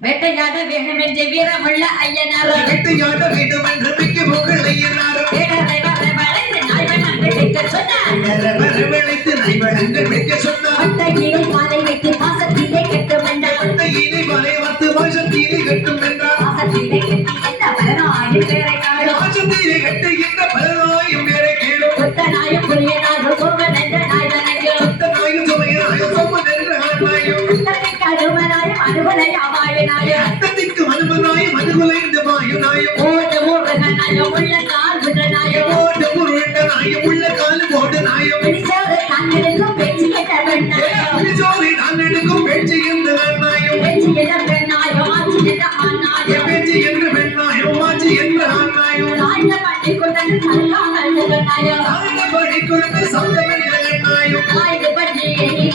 வேட்டையாட வேணும் என்று வீரமுள்ள ஐயனார் வேட்டையாட வேண்டும் என்று மிக்க புகழ் ஐயனார் வரவழைத்து நாய்வனங்கள் வைக்க சொன்னார் வரவழைத்து நாய்வனங்கள் வைக்க சொன்னார் பட்டகிலை மாலை வைத்து பாசத்திலே கட்டும் என்றார் பட்டகிலை மாலை வைத்து பாசத்திலே கட்டும் என்றார் பாசத்திலே கட்டி எந்த பலனாயும் பேரை காணும் பாசத்திலே கட்டி எந்த பலனாயும் பேரை கேளும் கொத்த நாயும் புரிய நாயும் சோமன் என்ற நாய்வனங்கள் கொத்த நாயும் சுமைய நாயும் சோமன் என்ற நாயும் அத்தத்திற்கு அருமனாயும் அனுபலை அவாயனாயும் அத்தத்திற்கு அனுபனாயும் அனுகுலைந்த மாயுனாயும் ஓட முருகனாயும் உள்ள கால் புடனாயும் ஓட முருகனாயும் உள்ள கால் போடனாயும் பிடிச்சோறு தன்னெடுக்கும் பேச்சு கெட்ட பெண்ணாயும் பிடிச்சோறு தன்னெடுக்கும் பேச்சு என்ற பெண்ணாயும் பேச்சு என்ற பெண்ணாயும் ஆட்சி என்ற ஆணாயும் பேச்சு என்ற பெண்ணாயும் ஆட்சி என்ற ஆணாயும் ஆய்ந்த பட்டி கொண்டு சல்லாமல் முகனாயும் ஆய்ந்த பட்டி கொண்டு சல்லாமல் முகனாயும் ஆய்ந்து பட்டி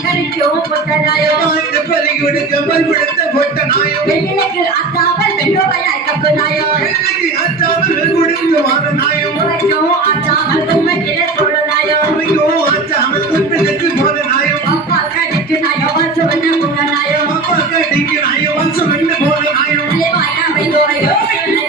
கடிக்கும் பொட்டனாயும் ஆய்ந்த பட்டி கொடுக்க பல்படுத்த பொட்டனாயும் வெள்ளிக்கு அத்தாமல் வெள்ளோவையாய் கப்புனாயும் வெள்ளிக்கு அத்தாமல் கொடுத்து வாரனாயும் உரைக்கும் ஆற்றாமல் தும்மையில தோழனாயும் உரைக்கும் ஆற்றாமல் தும்பிலுக்கு போதனாயும் அப்பா கடிக்கு நாயும் வச்சு வந்த முகனாயும் அப்பா கடிக்கு நாயும் வச்சு வந்த போதனாயும் தலைவாய்க்காமை தோறையோ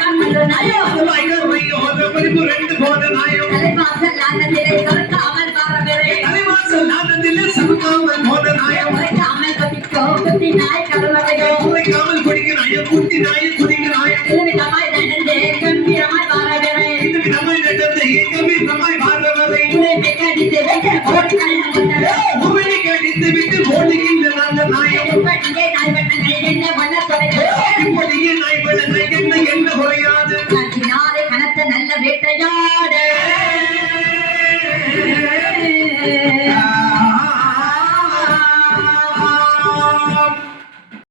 கண்மந்தனாயும் தலைவாய்க்காமையோ பரிபு ரெண்டு போதனாயும் தலைவாசல் ஆனந்திலே சறுக்காமல் பாரவரே தலைவாசல் ஆனந்திலே சறுக்காமல் போதனாயும் உரைக்காமல் பதிக்கோ குத்தி நாய் கருவறையோ உரைக்காமல் குடிக்க நாயும் குட்டி நாயும் குடிக்க நாயும் இதுவிதமாய் நடந்தே கம்பீரமாய் பாரவரே இதுவிதமாய் நடந்தே கம்பீரமாய் பாரவரே உரைமை கடித்து வைக்க ஓடி கண்ணமுட்டரே உரைமை கடித்து விட்டு ஓடுகின்ற அந்த நாயம் இப்படியே நாய் வண்ணங்கள் என்ன பண்ண தொடங்க இப்படியே நாய் வண்ணங்கள் என்ன குறையாது